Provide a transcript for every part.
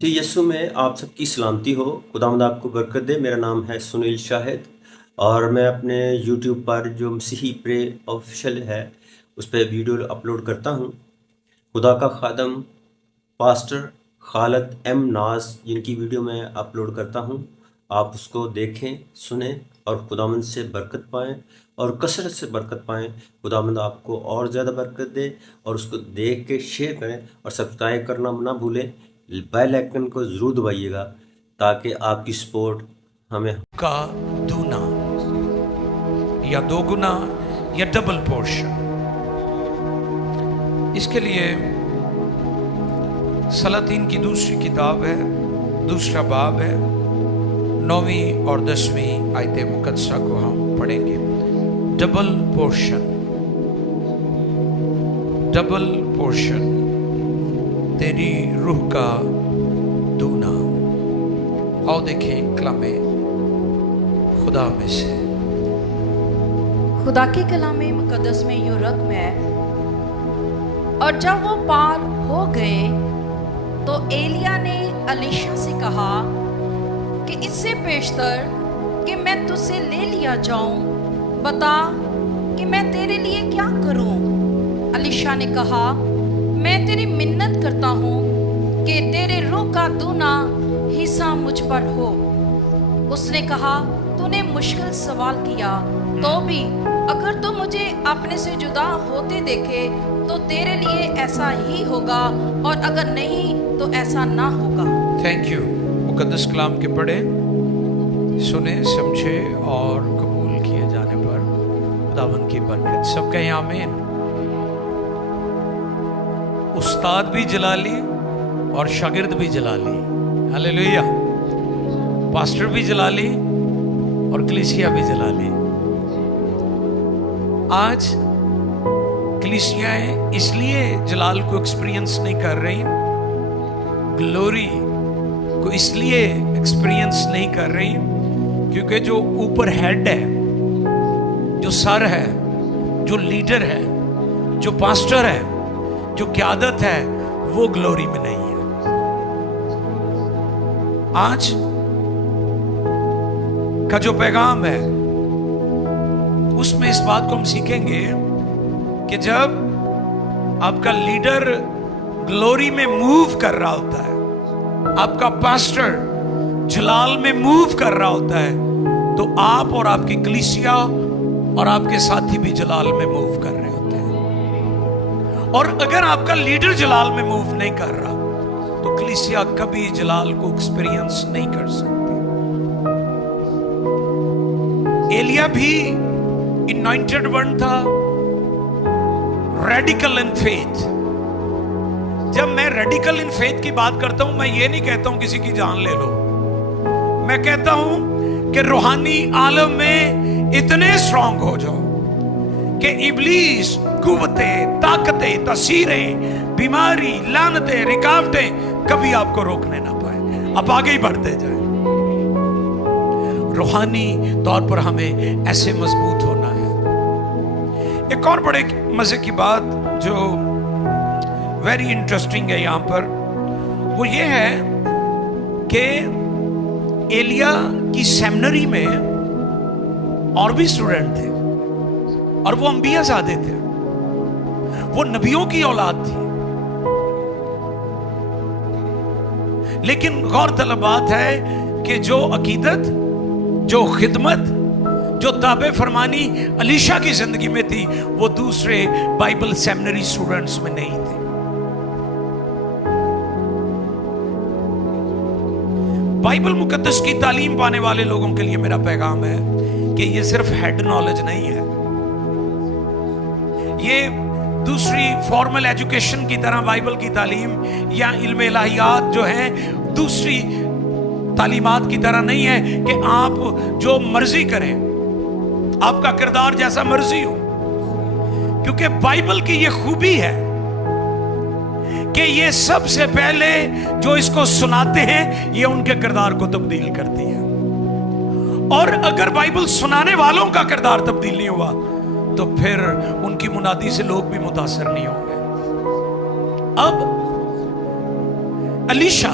جی یسوع میں آپ سب کی سلامتی ہو۔ خداوند آپ کو برکت دے۔ میرا نام ہے سنیل شاہد اور میں اپنے یوٹیوب پر جو مسیحی پرے آفیشیل ہے اس پہ ویڈیو اپلوڈ کرتا ہوں۔ خدا کا خادم پاسٹر خالد ایم ناز جن کی ویڈیو میں اپلوڈ کرتا ہوں، آپ اس کو دیکھیں، سنیں اور خداوند سے برکت پائیں اور کثرت سے برکت پائیں۔ خداوند آپ کو اور زیادہ برکت دے اور اس کو دیکھ کے شیئر کریں اور سبسکرائب کرنا نہ بھولیں۔ بیل آئکن کو ضرور دبائیے گا تاکہ آپ کی سپورٹ ہمیں کا دونا یا دو گنا یا ڈبل پورشن۔ اس کے لیے سلاطین کی دوسری کتاب ہے، دوسرا باب ہے، 9ویں اور 10ویں آیت مقدسہ کو ہم پڑھیں گے۔ ڈبل پورشن، ڈبل پورشن، تیری روح کا دونا۔ آؤ دیکھیں کلام خدا میں سے۔ خدا کے کلام مقدس میں یوں رقم ہے، اور جب وہ پار ہو گئے تو ایلیا نے الیشا سے کہا کہ اس سے پیشتر کہ میں تجھ سے لے لیا جاؤں، بتا کہ میں تیرے لیے کیا کروں۔ الیشا نے کہا، میں تیری منت کرتا ہوں کہ تیرے روح کا دونا حصہ مجھ پر ہو۔ اس نے کہا، تو نے مشکل سوال کیا، تو بھی اگر تو مجھے اپنے سے جدا ہوتے دیکھے تو تیرے لیے ایسا ہی ہوگا، اور اگر نہیں تو ایسا نہ ہوگا۔ Thank you. مقدس کلام کے پڑھے، سنے، سمجھے اور قبول کیے جانے پر خداوند کی برکت۔ سب کہیں آمین۔ استاد بھی جلالی اور شاگرد بھی جلالی، ہلیلویہ۔ پاسٹر بھی جلالی اور کلیسیا بھی جلالی۔ آج کلیسیاں اس لیے جلال کو ایکسپیرینس نہیں کر رہی، گلوری کو اس لیے ایکسپیرینس نہیں کر رہی کیونکہ جو اوپر ہیڈ ہے، جو سر ہے، جو لیڈر ہے، جو پاسٹر ہے، جو قیادت ہے، وہ گلوری میں نہیں ہے۔ آج کا جو پیغام ہے اس میں اس بات کو ہم سیکھیں گے کہ جب آپ کا لیڈر گلوری میں موو کر رہا ہوتا ہے، آپ کا پاسٹر جلال میں موو کر رہا ہوتا ہے، تو آپ اور آپ کی کلیسیا اور آپ کے ساتھی بھی جلال میں موو کر رہے ہوتے ہیں۔ اور اگر آپ کا لیڈر جلال میں موو نہیں کر رہا تو کلیسیا کبھی جلال کو ایکسپیرینس نہیں کر سکتی۔ ایلیا بھی انوائنٹڈ ون تھا، ریڈیکل ان فیتھ۔ جب میں ریڈیکل ان فیتھ کی بات کرتا ہوں، میں یہ نہیں کہتا ہوں کسی کی جان لے لو، میں کہتا ہوں کہ روحانی عالم میں اتنے اسٹرانگ ہو جاؤ کہ ابلیس، قوتیں، طاقتیں، تاثیریں، بیماری، لعنتیں، رکاوٹیں کبھی آپ کو روکنے نہ پائے، آپ آگے ہی بڑھتے جائیں۔ روحانی طور پر ہمیں ایسے مضبوط ہونا ہے۔ ایک اور بڑے مزے کی بات جو ویری انٹرسٹنگ ہے یہاں پر، وہ یہ ہے کہ ایلیا کی سیمنری میں اور بھی اسٹوڈنٹ تھے اور وہ انبیاء زادے تھے، وہ نبیوں کی اولاد تھی۔ لیکن غور طلب بات ہے کہ جو عقیدت، جو خدمت، جو تابع فرمانی الیشا کی زندگی میں تھی، وہ دوسرے بائبل سیمنری اسٹوڈنٹس میں نہیں تھی۔ بائبل مقدس کی تعلیم پانے والے لوگوں کے لیے میرا پیغام ہے کہ یہ صرف ہیڈ نالج نہیں ہے، یہ دوسری فارمل ایجوکیشن کی طرح بائبل کی تعلیم یا علم الہیات جو ہیں دوسری تعلیمات کی طرح نہیں ہے کہ آپ جو مرضی کریں، آپ کا کردار جیسا مرضی ہو۔ کیونکہ بائبل کی یہ خوبی ہے کہ یہ سب سے پہلے جو اس کو سناتے ہیں یہ ان کے کردار کو تبدیل کرتی ہے، اور اگر بائبل سنانے والوں کا کردار تبدیل نہیں ہوا تو پھر ان کی منادی سے لوگ بھی متاثر نہیں ہوں گے۔ اب الیشا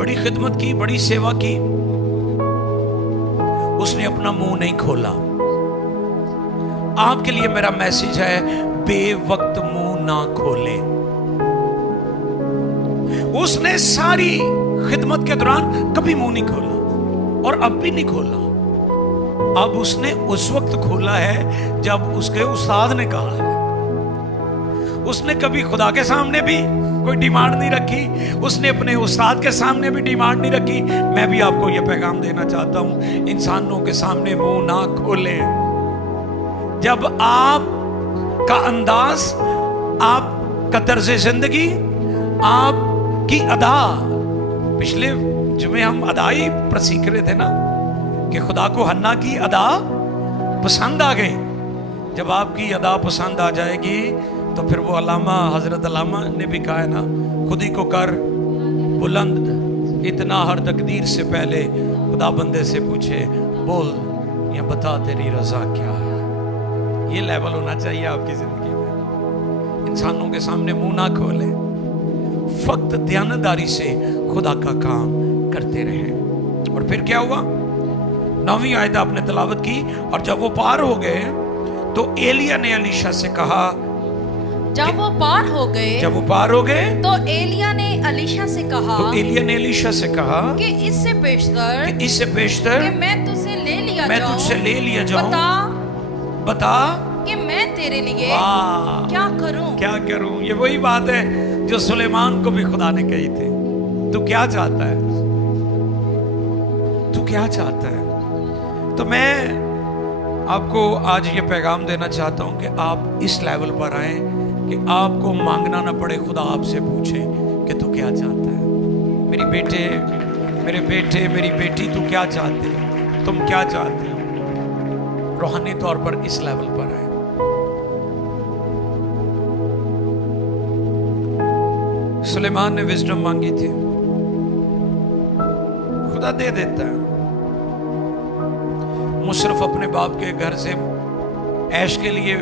बड़ी खिदमत की, बड़ी सेवा की, उसने अपना मुंह नहीं खोला। आपके लिए मेरा मैसेज है, बेवक्त मुंह ना खोले। उसने सारी खिदमत के दौरान कभी मुंह नहीं खोला और अब भी नहीं खोला। अब उसने उस वक्त खोला है जब उसके उस्ताद ने कहा है। उसने कभी खुदा के सामने भी कोई डिमांड नहीं रखी, उसने अपने उस्ताद के सामने भी डिमांड नहीं रखी। मैं भी आपको यह पैगाम देना चाहता हूं, इंसानों के सामने मुंह ना खोले। जब आप का अंदाज, आप का तर्ज जिंदगी, आपकी अदा, पिछले जुमे हम अदा ही सीख रहे थे ना कि खुदा को हन्ना की अदा पसंद आ गई। जब आपकी अदा पसंद आ जाएगी तो फिर वो अलामा, हजरत अलामा ने भी कहा है ना, खुद ही को कर बुलंद, इतना हर तकदीर से पहले खुदा बंदे से पूछे, बोल या बता तेरी रजा क्या है। ये लेवल होना चाहिए आपकी जिंदगी में। इंसानों के सामने मुंह ना खोले, फक्त ध्यानदारी से खुदा का काम करते रहे। और फिर क्या हुआ? 9वीं आयत आपने तिलावत की। और जब वो पार हो गए तो एलिया ने एलीशा से कहा, जब वो पार हो गए तो एलिया ने एलीशा से कहा कि इससे बेशतर कि मैं तुझसे ले लिया जाऊं, बता कि मैं तेरे लिए क्या करूं। ये वही बात है जो सुलेमान को भी खुदा ने कही थी। तू क्या चाहता है? तू क्या चाहता है? तो मैं आपको आज ये पैगाम देना चाहता हूं कि आप इस लेवल पर आए कि आपको मांगना ना पड़े, खुदा आपसे पूछे कि तू क्या चाहता है। मेरे बेटे, मेरी बेटी, तू क्या चाहते हो? तुम क्या चाहते हो? रूहानी तौर पर इस लेवल पर आए। सुलेमान ने विजडम मांगी थी, खुदा दे देता है। मुशर्रफ अपने बाप के घर से ऐश के लिए,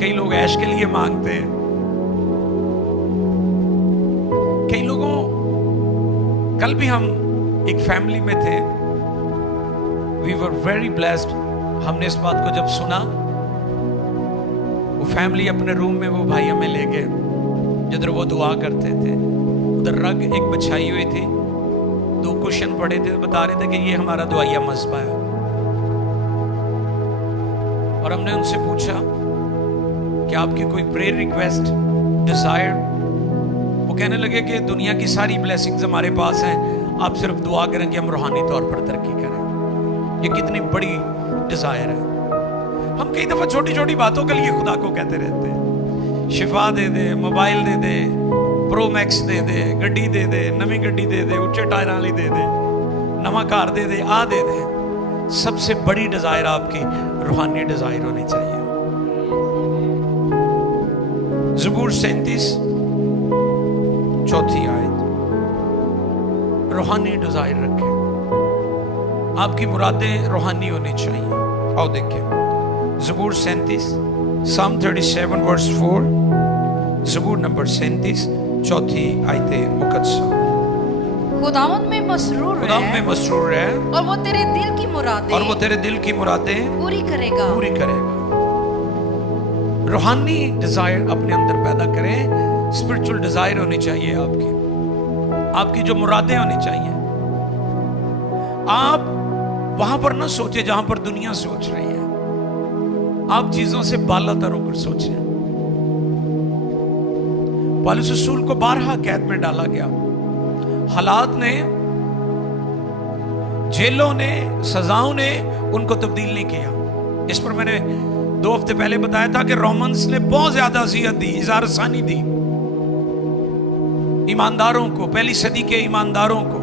कई लोग ऐश के लिए मांगते हैं। कई लोगों, कल भी हम एक फैमिली में थे, वी वर वेरी ब्लेस्ड। हमने इस बात को जब सुना, वो फैमिली अपने रूम में, वो भाई हमें ले गए जिधर वो दुआ करते थे। उधर रग एक बिछाई हुई थी, 2 कुशन पड़े थे, बता रहे थे कि ये हमारा दुआया मस्बा है। और हमने उनसे पूछा कि आपकी कोई प्रेयर रिक्वेस्ट, डिजायर? वो कहने लगे कि दुनिया की सारी ब्लेसिंग्स हमारे पास हैं, आप सिर्फ दुआ करें कि हम रूहानी तौर पर तरक्की करें। ये कितनी बड़ी डिजायर है। हम कई दफा छोटी छोटी बातों के लिए खुदा को कहते रहते हैं, शिफा दे दे, मोबाइल दे दे, प्रो मैक्स दे दे, गड्डी दे दे, नवी गड्डी दे दे, उच्चे टायर वाली दे दे, नवा कार दे दे, आ दे दे। सबसे बड़ी डिजायर आपकी रूहानी डिजायर होनी चाहिए। ज़बूर 37 4 आयत, रूहानी डिजायर रखें। आपकी मुरादें रूहानी होनी चाहिए। आओ देखें ज़बूर 37, Psalm 37 verse 4, ज़बूर नंबर 37 4 आयत मुकद्दसा। खुदावंद में मसरूर है और वो तेरे दिल की मुरादें पूरी करेगा। रूहानी डिजायर अपने अंदर पैदा करें। स्पिरिचुअल डिजायर होनी चाहिए आपकी जो मुरादें होनी चाहिए। आप वहां पर ना सोचे जहां पर दुनिया सोच रही है, आप चीजों से बालातर होकर सोचें। पौलुस रसूल को 12 कैद में डाला गया। हालात ने, जेलों ने, सजाओं ने उनको तब्दील नहीं किया। इस पर मैंने 2 हफ्ते पहले बताया था कि रोमन्स ने बहुत ज्यादा अज़ियत दी, इज़ारसानी दी ईमानदारों को, पहली सदी के ईमानदारों को,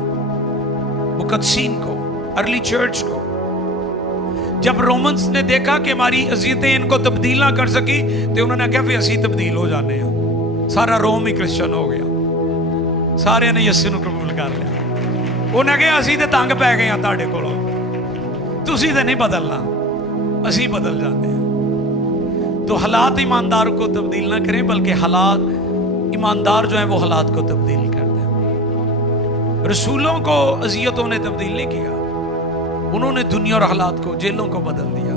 मुकद्दसीन को, अर्ली चर्च को। जब रोमन्स ने देखा कि हमारी अज़ियतें इनको तब्दील ना कर सकी, तो उन्होंने कहा फिर असी तब्दील हो जाने हैं। सारा रोम ही क्रिश्चियन हो गया, सारे ने यीशु ਨੂੰ कबूल कर लिया। उन्हें कहा असी तो तंग पै गए हैं तुहाडे कोलों, तुसी तो नहीं बदलना, असी बदल जाते हैं। तो हालात ईमानदार को तब्दील ना करें, बल्कि हालात ईमानदार जो है वो हालात को तब्दील कर दें। रसूलों को अजियतों ने तब्दील नहीं किया, उन्होंने दुनिया और हालात को, जेलों को बदल दिया।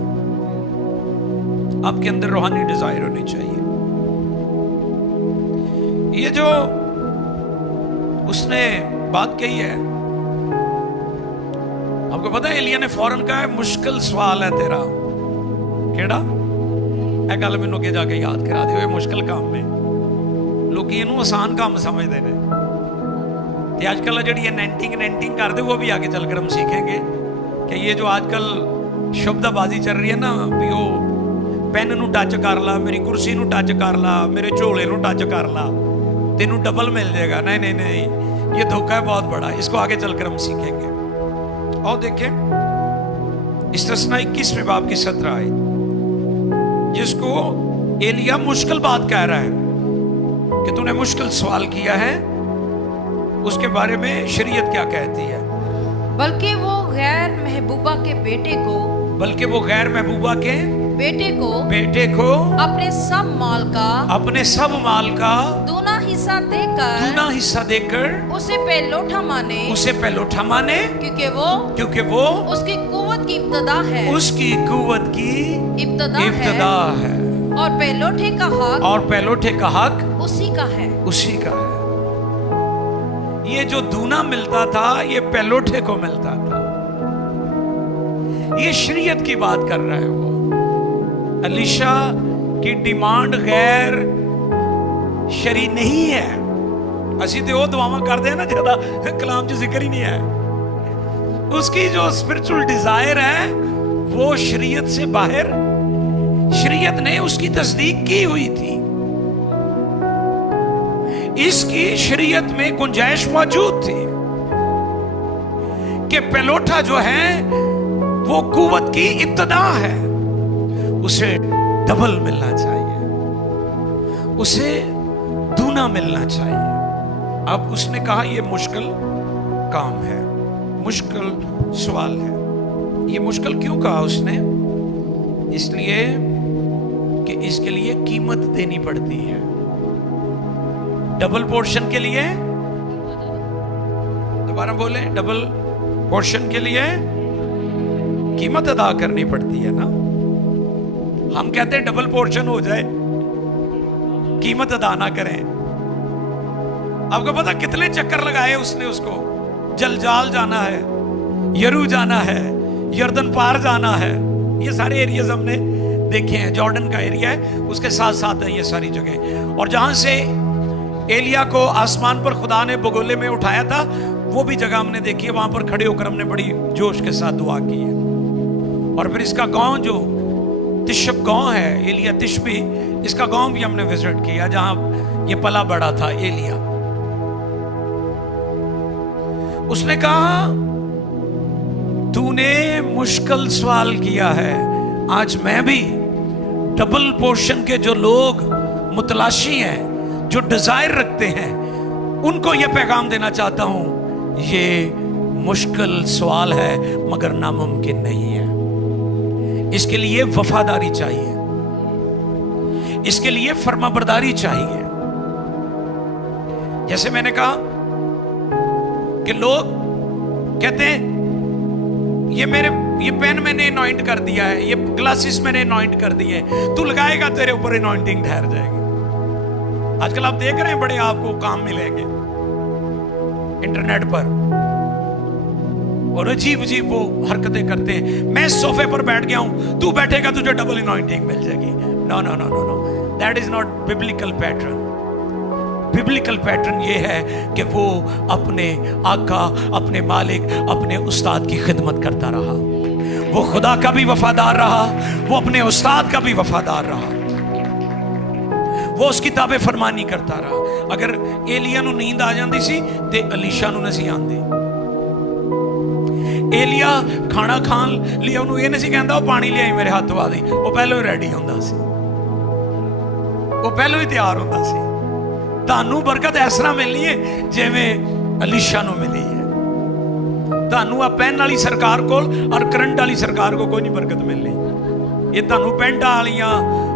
आपके अंदर रूहानी डिजायर होनी चाहिए। ये जो उसने बात कही है, आपको पता है एलिया ने फौरन कहा है मुश्किल सवाल है तेरा। केड़ा ਇਹ ਗੱਲ ਮੈਨੂੰ ਅੱਗੇ ਜਾ ਕੇ ਯਾਦ ਕਰਾ ਦਿਓ। ਇਹ ਮੁਸ਼ਕਲ ਕੰਮ ਹੈ, ਲੋਕੀ ਇਹਨੂੰ ਆਸਾਨ ਕੰਮ ਸਮਝਦੇ ਨੇ ਤੇ ਅੱਜ ਕੱਲ ਜਿਹੜੀ ਨੈਂਟਿੰਗ ਕਰਦੇ वो भी आगे चलकर हम सीखेंगे कि ये जो आजकल शब्दबाजी चल रही है ना, भी वो पेन ਨੂੰ टच कर ला, मेरी कुर्सी ਨੂੰ टच कर ला, मेरे झोले ਨੂੰ टच कर ला, तेनू डबल मिल जाएगा। नहीं नहीं नहीं, ये धोखा है बहुत बड़ा, इसको आगे चलकर हम सीखेंगे। और देखें इस्तिस्ना 21वें बाब की 17 आयत, जिसको एलिया मुश्किल बात कह रहा है कि तूने मुश्किल सवाल किया है, उसके बारे में शरीयत क्या कहती है। बल्कि वो गैर महबूबा के बेटे को बेटे को अपने सब माल का दूना हिस्सा देकर उसे पहलोठा माने, क्योंकि वो उसकी कुव्वत की इब्तदा है और पहलोठे का हक उसी का है। ये जो दूना मिलता था ये पहलोठे को मिलता था। ये शरीयत की बात कर रहा है वो। अलीशा की डिमांड गैर शरी नहीं है। असी तो वो दुआवां करते हैं ना ज्यादा कलाम च जिक्र ही नहीं है। उसकी जो स्पिरिचुअल डिजायर है वो शरीयत से बाहर, शरीयत ने उसकी तस्दीक की हुई थी, इसकी शरीयत में गुंजाइश मौजूद थी कि पहलोठा जो है वो कुव्वत की इब्तदा है, उसे डबल मिलना चाहिए, उसे दूना मिलना चाहिए। अब उसने कहा ये मुश्किल काम है, मुश्किल सवाल है। ये मुश्किल क्यों कहा उसने? इसलिए कि इसके लिए कीमत देनी पड़ती है। डबल पोर्शन के लिए, दोबारा बोले, डबल पोर्शन के लिए कीमत अदा करनी पड़ती है ना। हम कहते हैं डबल पोर्शन हो जाए, कीमत अदा ना करें। आपको पता कितने चक्कर लगाए उसने, उसको जलजाल जाना है, यरू जाना है, यर्दन पार जाना है, ये सारे एरियाज हमने देखे हैं। जॉर्डन का एरिया है, उसके साथ साथ है ये सारी जगह। और जहां से एलिया को आसमान पर खुदा ने बगोले में उठाया था, वो भी जगह हमने देखी है। वहां पर खड़े होकर हमने बड़ी जोश के साथ दुआ की है। और फिर इसका गांव जो तिशब गांव है, एलिया तिशबी, इसका गांव भी हमने विजिट किया, जहां ये पला बड़ा था एलिया। उसने कहा तूने मुश्किल सवाल किया है, आज मैं भी डबल पोर्शन के जो लोग मुतलाशी हैं, जो डिजायर रखते हैं, उनको यह पैगाम देना चाहता हूं, ये मुश्किल सवाल है मगर नामुमकिन नहीं है। इसके लिए वफादारी चाहिए, इसके लिए फर्माबरदारी चाहिए। जैसे मैंने कहा कि लोग कहते हैं ये पेन मैंने अनॉइंट कर दिया है, ये ग्लासेस मैंने अनॉइंट कर दिए हैं, तू लगाएगा तेरे ऊपर अनॉइंटिंग ठहर जाएगी। आजकल आप देख रहे हैं बड़े आपको काम मिलेंगे इंटरनेट पर, और अजीब अजीब वो हरकतें करते हैं। मैं सोफे पर बैठ गया हूं, तू बैठेगा तुझे डबल अनॉइंटिंग मिल जाएगी। No no no no no, that is not biblical pattern. Biblical pattern ये है कि वो अपने आका, अपने मालिक, अपने उस्ताद की खिदमत करता रहा। वो खुदा का भी वफादार रहा, वो अपने उस्ताद का भी वफादार रहा, वो उसकी ताबे फरमानी करता रहा। अगर एलिया नूं नींद आ जाती सी ते अलीशा नूं नहीं आंदी। एलिया खाना खान लिए उन्होंने ये नहीं कहता वो पानी लियाई मेरे हाथ वा दी, वो पहले ही रेडी होंदा सी, वो पहले ही तैयार होंदा सी। तानू बरकत इस तरह मिलनी है जिवें अलीशा नूं मिली है। तानू आ पेन वाली सरकार कोल और करंट वाली सरकार को कोई नहीं बरकत मिलनी। ये तानू पेंटा वालियां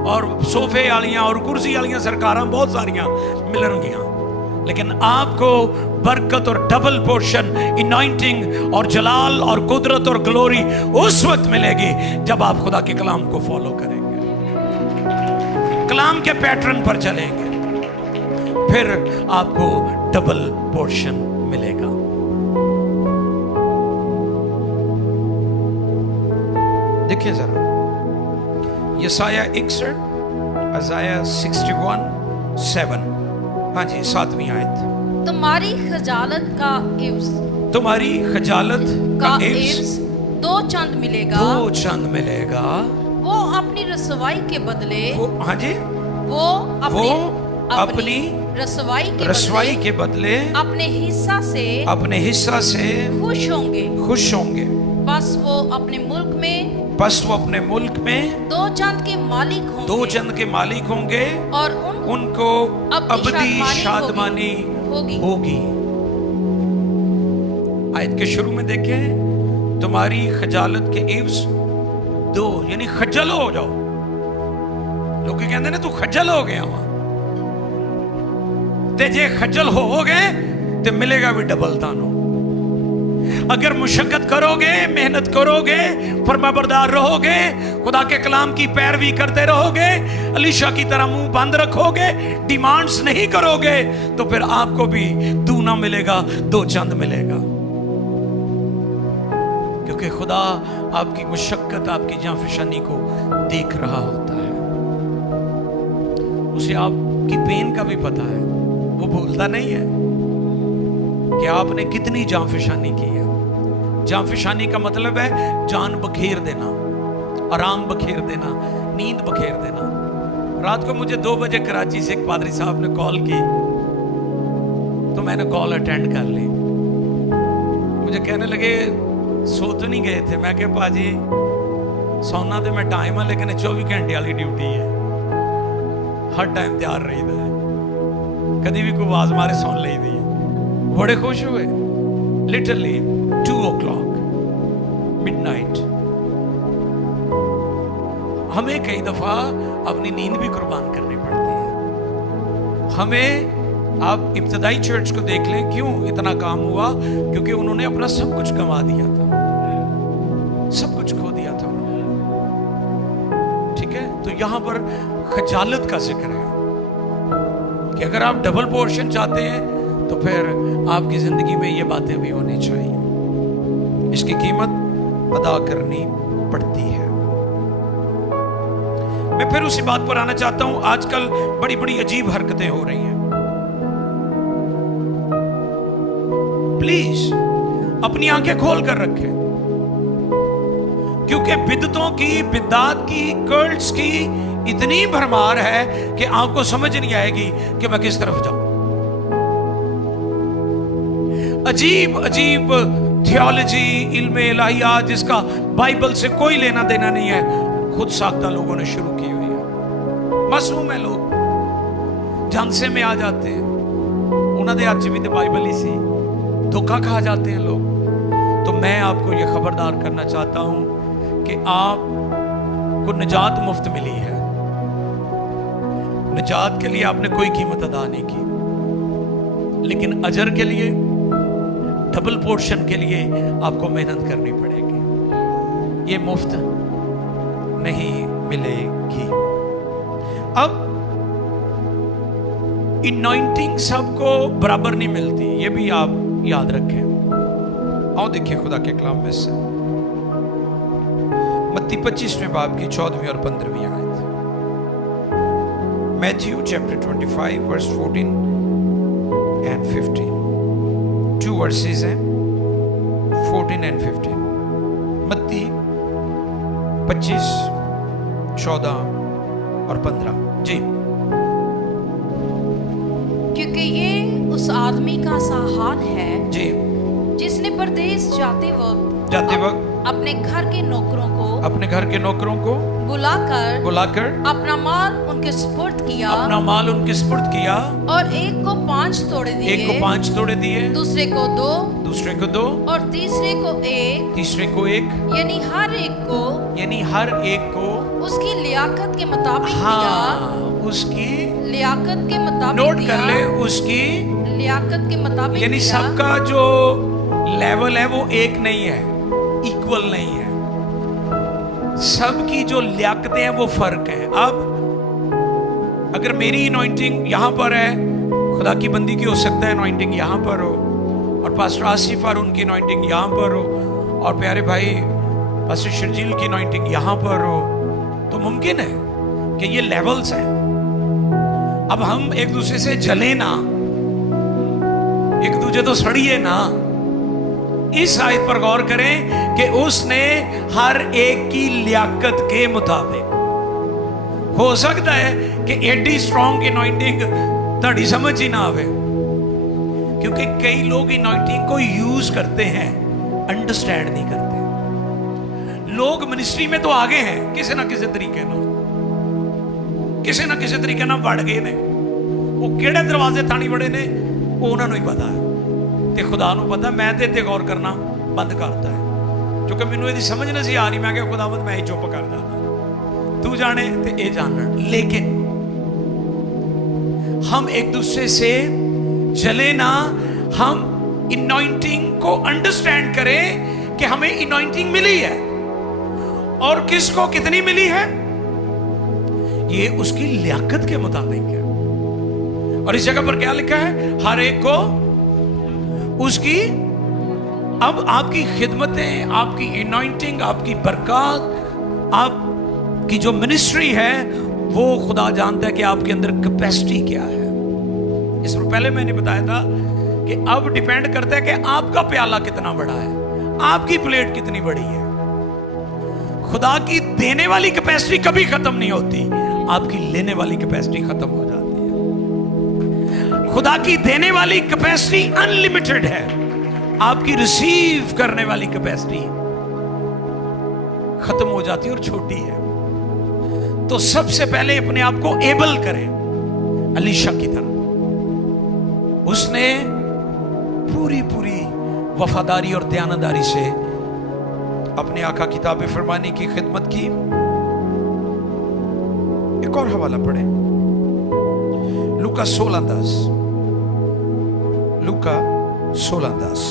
और सोफे वालियां और कुर्सी वालियां सरकारां बहुत सारियां मिलणगियां, लेकिन आपको बरकत और डबल पोर्शन, इनॉइंटिंग और जलाल और कुदरत और ग्लोरी उस वक्त मिलेगी जब आप खुदा के कलाम को फॉलो करेंगे, कलाम के पैटर्न पर चलेंगे, फिर आपको डबल पोर्शन मिलेगा। देखिए जरा यसाया 61, अज़ाया 61:7, हाँ जी 7वीं आयत। तुम्हारी खजालत का इव्स, तुम्हारी खजालत का इव्स इव्स 2 चंद मिलेगा, 2 चंद मिलेगा। वो अपनी रसवाई के बदले, वो हाँ जी, वो अपनी रसवाई के बदले अपने हिस्सा से खुश होंगे। बस वो अपने मुल्क में 2 चंद के मालिक होंगे और उनको अबदी शादमानी होगी। आयत के शुरू में देखें, तुम्हारी खजालत के इव्स 2, यानी खज्जल हो जाओ। लोग कहते ना तू खज्जल हो गया वहां, ते जे खज्जल हो गए तो मिलेगा भी डबल तानो। अगर मुशक्कत करोगे, मेहनत करोगे, फरमाबरदार रहोगे, खुदा के कलाम की पैरवी करते रहोगे, अलीशा की तरह मुंह बंद रखोगे, डिमांड्स नहीं करोगे, तो फिर आपको भी दूना मिलेगा, 2 चंद मिलेगा। क्योंकि खुदा आपकी मुशक्कत, आपकी जाफिशानी को देख रहा होता है, उसे आपकी पेन का भी पता है, वो भूलता नहीं है कि आपने कितनी जाफिशानी की है। जाफिशानी का मतलब है जान बखेर देना, आराम बखेर देना, नींद बखेर देना। रात को मुझे 2 बजे कराची से एक पादरी साहब ने कॉल की, तो मैंने कॉल अटेंड कर ली। मुझे कहने लगे सो तो नहीं गए थे? मैं कहा पाजी सोना तो मैं टाइम है, लेकिन 24 घंटे वाली ड्यूटी है, हर टाइम तैयार रहीदा है, कभी भी कोई आवाज मारे सुन ली दी। बड़े खुश हुए। Literally 2 o'clock midnight। हमें कई दफा अपनी नींद भी कुर्बान करनी पड़ती है। हमें, आप इब्तदाई चर्च को देख लें, क्यों इतना काम हुआ? क्योंकि उन्होंने अपना सब कुछ गंवा दिया था, सब कुछ खो दिया था उन्होंने। ठीक है, तो यहां पर खजालत का जिक्र है कि अगर आप डबल पोर्शन चाहते हैं तो फिर आपकी जिंदगी में ये बातें भी होनी चाहिए। इसकी कीमत अदा करनी पड़ती है। मैं फिर उसी बात पर आना चाहता हूं। आजकल बड़ी बड़ी अजीब हरकतें हो रही हैं। प्लीज अपनी आंखें खोल कर रखें, क्योंकि बिदतों की, बिदात की, कल्ट्स की इतनी भरमार है कि आपको समझ नहीं आएगी कि मैं किस तरफ जाऊं। अजीब अजीब थियोलॉजी, इल्म इलाहियात, जिसका बाइबल से कोई लेना देना नहीं है, खुद साख्ता लोगों ने शुरू की हुई है। मासूम है लोग, झांसे में आ जाते हैं, उन्होंने आज भी तो बाइबल ही सी, धोखा खा जाते हैं लोग। तो मैं आपको यह खबरदार करना चाहता हूं कि आपको निजात मुफ्त मिली है। निजात के लिए आपने कोई कीमत अदा नहीं की, लेकिन अजर के लिए, डबल पोर्शन के लिए आपको मेहनत करनी पड़ेगी। ये मुफ्त नहीं मिलेगी। अब इनॉइंटिंग सबको बराबर नहीं मिलती, ये भी आप याद रखें। आओ देखिए खुदा के कलाम में से मत्ती 25वें बाब की 14वीं और 15वीं आयत। Matthew chapter 25 verse 14 and 15। 2 verses हैं, 14 एंड 15। मत्ती 25, 14 और 15 जी। क्योंकि ये उस आदमी का सा हाल है जी जिसने परदेश जाते वक्त अपने घर के नौकरों को बुलाकर अपना माल उनके सुपुर्द किया, और एक को 5 तोड़े दिए, दूसरे को 2 और तीसरे को 1, यानी हर एक को उसकी लियाकत के मुताबिक दिया। उसकी लियाकत के मुताबिक नोट कर ले, उसकी लियाकत के मुताबिक यानी किया। सबका जो लेवल है वो एक नहीं है, इक्वल नहीं है। सबकी जो लियाकतें हैं वो फर्क है। अब अगर मेरी अनॉइंटिंग यहाँ पर है, खुदा की बंदी की हो सकता है अनॉइंटिंग यहाँ पर हो, और पास्टर आसिफ और उनकी अनॉइंटिंग यहाँ पर हो, और प्यारे भाई पास्टर शर्जील की अनॉइंटिंग यहाँ पर हो, तो मुमकिन है कि ये लेवल्स हैं। अब हम एक दूसरे से जले ना, एक दूसरे तो सड़िए ना। इस आयत पर गौर करें कि उसने हर एक की लियाकत के मुताबिक। हो सकता है कि एडी स्ट्रॉन्ग अनॉइंटिंग ताड़ी समझ ही ना आवे, क्योंकि कई लोग अनॉइंटिंग को यूज करते हैं, अंडरस्टैंड नहीं करते। लोग मिनिस्ट्री में तो आगे हैं, किसी ना किसी तरीके ना बढ़ गए ने। वो किहड़े दरवाजे थानी बड़े ने वो उन्होंने ही पता है, ते खुदा नूं पता। मैं ते इत्ते गौर करना बंद करता है, क्योंकि मैनूं इहदी समझ नहीं सी आ रही। मैं कहा खुदावंद मैं ही चुप कर जाना, तू जाने ते ये जानन। लेकिन हम एक दूसरे से जले ना, हम अनॉइंटिंग को अंडरस्टैंड करें कि हमें अनॉइंटिंग मिली है और किसको कितनी मिली है, ये उसकी लियाकत के मुताबिक है। और इस जगह पर क्या लिखा है? हर एक को उसकी। अब आपकी खिदमतें, आपकी अनॉइंटिंग, आपकी बरकत, आपकी जो मिनिस्ट्री है, वो खुदा जानता है कि आपके अंदर कैपेसिटी क्या है। इससे पहले मैंने बताया था कि अब डिपेंड करता है कि आपका प्याला कितना बड़ा है, आपकी प्लेट कितनी बड़ी है। खुदा की देने वाली कैपेसिटी कभी खत्म नहीं होती, आपकी लेने वाली कैपेसिटी खत्म हो जाती है। खुदा की देने वाली कैपेसिटी अनलिमिटेड है, आपकी रिसीव करने वाली कैपेसिटी खत्म हो जाती है और छोटी है। तो सबसे पहले अपने आप को एबल करें अलीशा की तरह। उसने पूरी पूरी वफादारी और दयानतदारी से अपने आका की ताबे फरमाने की खिदमत की। एक और हवाला पढ़े, लूका 16:10। लूका 16:10।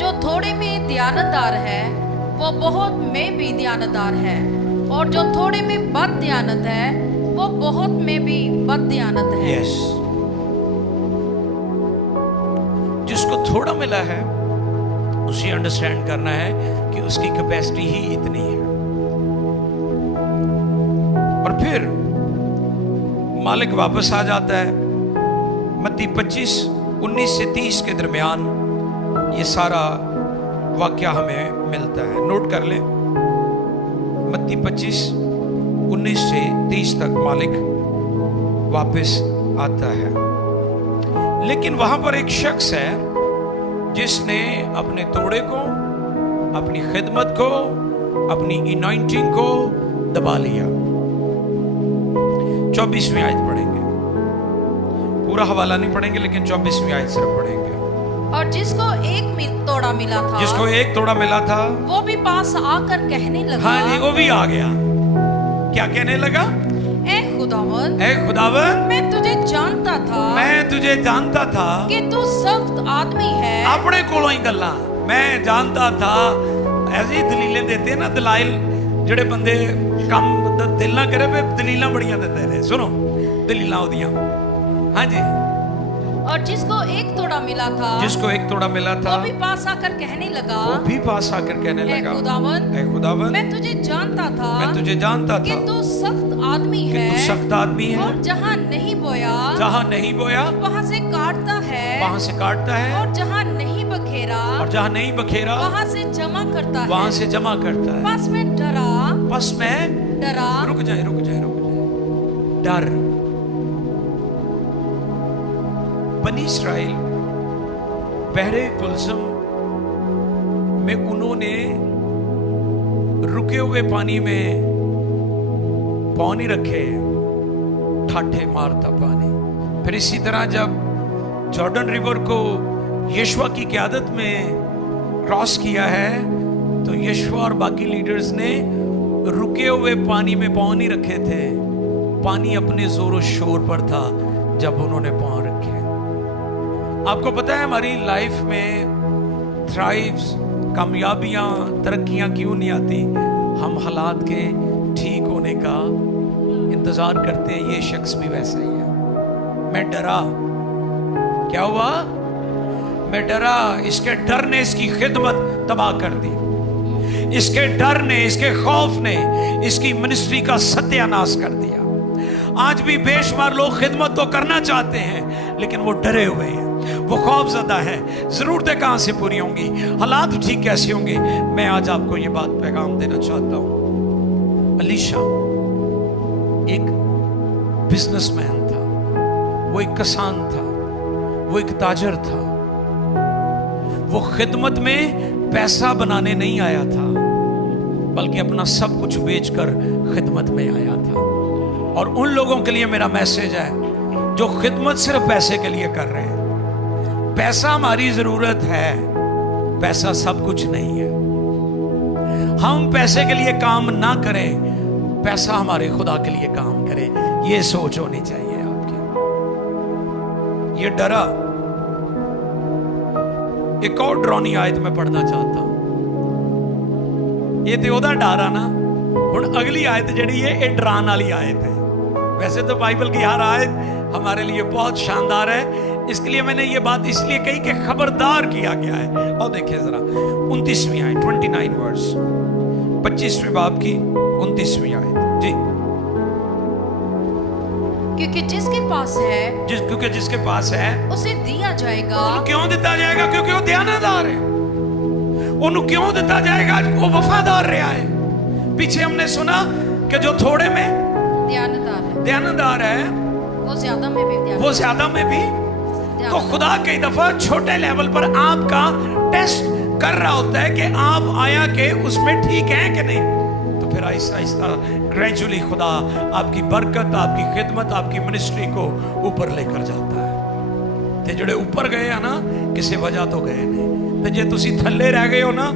जो थोड़े में दयानतदार है वो बहुत में भी दयानतदार है, और जो थोड़े में बद दयानत है वो बहुत में भी बद दयानत है। यस, जिसको थोड़ा मिला है उसे अंडरस्टैंड करना है कि उसकी कैपेसिटी ही इतनी है। और फिर मालिक वापस आ जाता है। मत्ती 25:19 से 30 के दरमियान ये सारा वाक्या हमें मिलता है। नोट कर लें, मत्ती 25:19 से 30 तक मालिक वापस आता है। लेकिन वहां पर एक शख्स है जिसने अपने तोड़े को, अपनी खिदमत को, अपनी अनॉइंटिंग को दबा लिया। 24वीं आयत पढ़ेंगे, पूरा हवाला नहीं पढ़ेंगे, लेकिन 24वीं आयत सिर्फ पढ़ेंगे। और जिसको एक तोड़ा मिला था, जिसको एक तोड़ा मिला था, वो भी पास आकर कहने लगा। हाँ जी, वो भी आ गया। क्या कहने लगा? ए खुदावंद, ए खुदावंद, मैं तुझे जानता था, मैं तुझे जानता था कि तू सख्त आदमी है। अपने कोलों ही गल्ला मैं जानता था। ऐसे ही दलीलें देते हैं ना, दलाइल ਜਿਹੜੇ ਬੰਦੇ ਕੰਮ ਦਿਲ ਨਾ ਕਰੇ ਵੇ ਦਲੀਲਾਂ ਬੜੀਆਂ ਦਿੰਦੇ ਨੇ। सुनो दलीलां ਉਹਦੀਆਂ। हाँ जी। और जिसको एक तोड़ा मिला था, जिसको एक तोड़ा मिला था, वो भी पास आकर कहने लगा, वो भी पास आकर कहने लगा, ए खुदावंद, मैं तुझे जानता था, मैं तुझे जानता कि था तू सख्त आदमी है, तू सख्त आदमी है, और जहाँ नहीं बोया वहाँ से काटता है, और जहाँ नहीं बखेरा वहाँ से जमा करता है। बस मैं डरा। रुक जाए। डर। बनी इस्राइल बहरे कुलसम में उन्होंने रुके हुए पानी में पाँव नहीं रखे, ठाठे मारता पानी। फिर इसी तरह जब जॉर्डन रिवर को यशवा की क़यादत में क्रॉस किया है, तो यशवा और बाकी लीडर्स ने रुके हुए पानी में पाँव नहीं रखे थे। पानी अपने जोर और शोर पर था जब उन्होंने पाँव रखे। آپ کو پتہ ہے ہماری لائف میں تھرائیوز، کامیابیاں، ترقیاں کیوں نہیں آتی؟ ہم حالات کے ٹھیک ہونے کا انتظار کرتے ہیں. یہ شخص بھی ویسا ہی ہے. میں ڈرا. کیا ہوا؟ میں ڈرا. اس کے ڈر نے اس کی خدمت تباہ کر دی. اس کے ڈر نے، اس کے خوف نے اس کی منسٹری کا ستیہ ناش کر دیا. آج بھی بے شمار لوگ خدمت تو کرنا چاہتے ہیں لیکن وہ ڈرے ہوئے ہیں، وہ خوف زدہ ہیں. ضرورتیں کہاں سے پوری ہوں گی؟ حالات ٹھیک کیسے ہوں گے؟ میں آج آپ کو یہ بات پیغام دینا چاہتا ہوں. الیشا ایک بزنس مین تھا، وہ ایک کسان تھا، وہ ایک تاجر تھا. وہ خدمت میں پیسہ بنانے نہیں آیا تھا بلکہ اپنا سب کچھ بیچ کر خدمت میں آیا تھا. اور ان لوگوں کے لیے میرا میسج ہے جو خدمت صرف پیسے کے لیے کر رہے ہیں. پیسہ ہماری ضرورت ہے، پیسہ سب کچھ نہیں ہے. ہم پیسے کے لیے کام نہ کریں، پیسہ ہمارے خدا کے لیے کام کرے. یہ سوچ ہونی چاہیے آپ کی. یہ ڈرا. ایک اور ڈرونی آیت میں پڑھنا چاہتا ہوں. یہ تو وہ ڈارا نا. ہن اگلی آیت جڑی ہے یہ ڈران والی آیت ہے. ویسے تو بائبل کی ہر آیت ہمارے لیے بہت شاندار ہے، اس کے لیے میں نے یہ بات اس لیے کہی کہ خبردار کیا گیا ہے. اور دیکھیں ذرا 29ویں آیت، 29 ورس، 25ویں باب کی 29ویں آیت. جی. کیونکہ جس کے پاس ہے، کیونکہ جس کے پاس ہے اسے دیا جائے گا. انہوں کیوں دیتا جائے گا؟ کیونکہ وہ دیانتدار ہے. انہوں کیوں دیتا جائے گا؟ وہ وفادار رہا ہے. پیچھے ہم نے سنا کہ جو تھوڑے میں دیانتدار ہے وہ زیادہ میں بھی وہ زیادہ میں بھی. تو خدا کئی دفعہ چھوٹے لیول پر آپ کا ٹیسٹ کر رہا ہوتا ہے کہ آپ آیا کہ اس میں ٹھیک ہیں کہ نہیں. تو پھر آہستہ آہستہ گریجولی خدا آپ کی برکت، آپ کی خدمت، آپ کی منسٹری کو اوپر لے کر جاتا ہے. تے جڑے اوپر گئے ہیں نا کسی وجہ تو گئے نہیں. تے جے تسی تھلے رہ گئے ہو نا